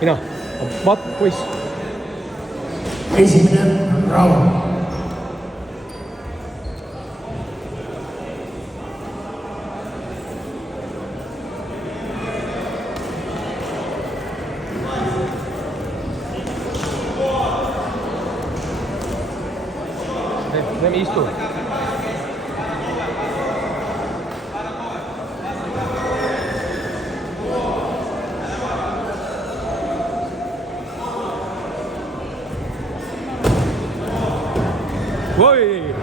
mina. Vaat, poiss. Esimene raund. Lähme istu. Oi!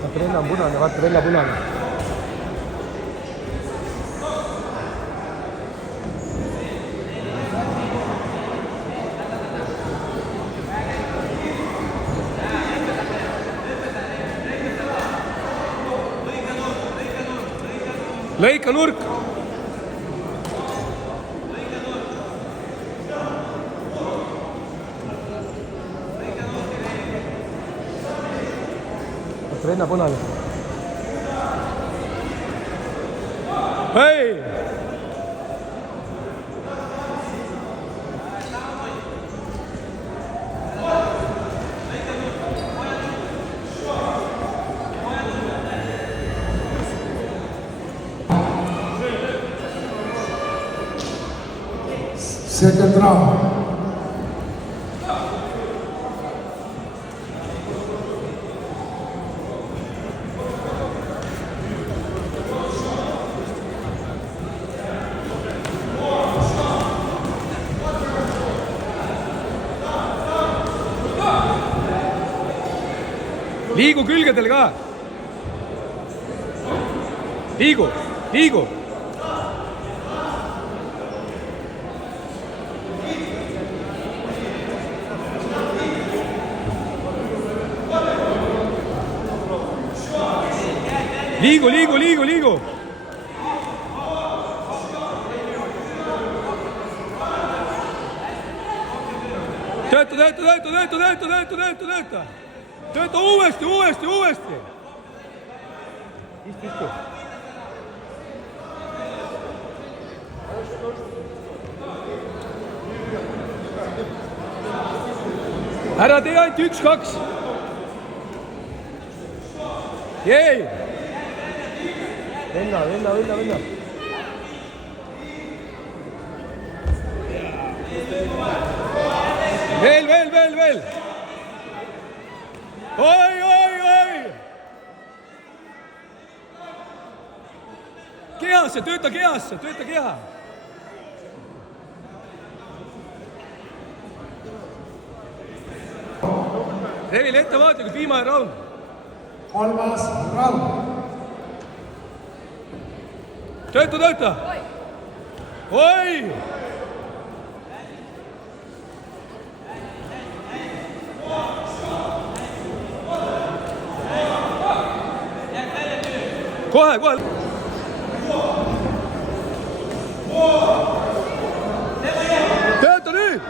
Vaata, venna on punane, vaata, venna punane. Lõika nurk. Venna punane. Hei! Second round. Liigu külgedel ka. Liigu, liigu. Liigu, liigu, liigu, liigu. Tööta. Tööta uuesti. Istu. Ära tee ainult 1-2. Jäi. Venna. Veel. Oi. Kehasse, tööta keha. Revil ettevaatlikult, viimane raund. Kolmas raund. Tööta. Oi! Kohe. Tööta nüüd!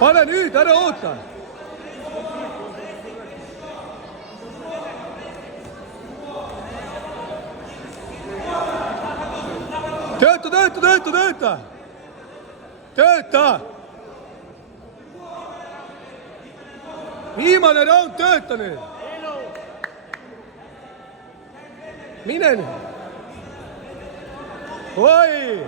Pane nüüd, ära oota! Tööta! Viimane raund, tööta nüüd! Mine nüüd! Oi!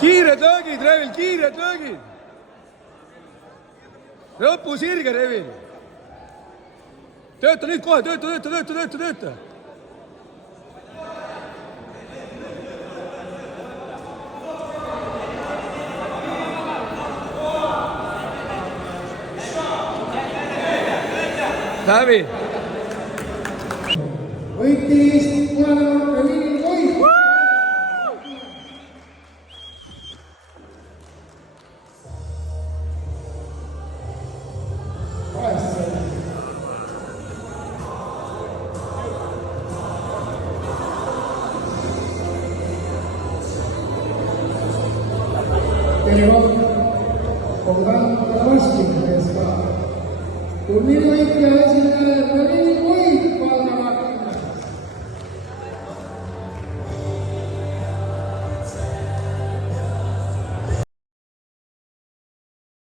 Kiired löögid, Revil, kiired löögid! Lõpu sirge, Revil! Tööta nüüd kohe, tööta! Läbi! Võitis Revil Kois! Mõnikord Bogdan Kravastik, kes ka turniiri võitja esimene Berliini võit.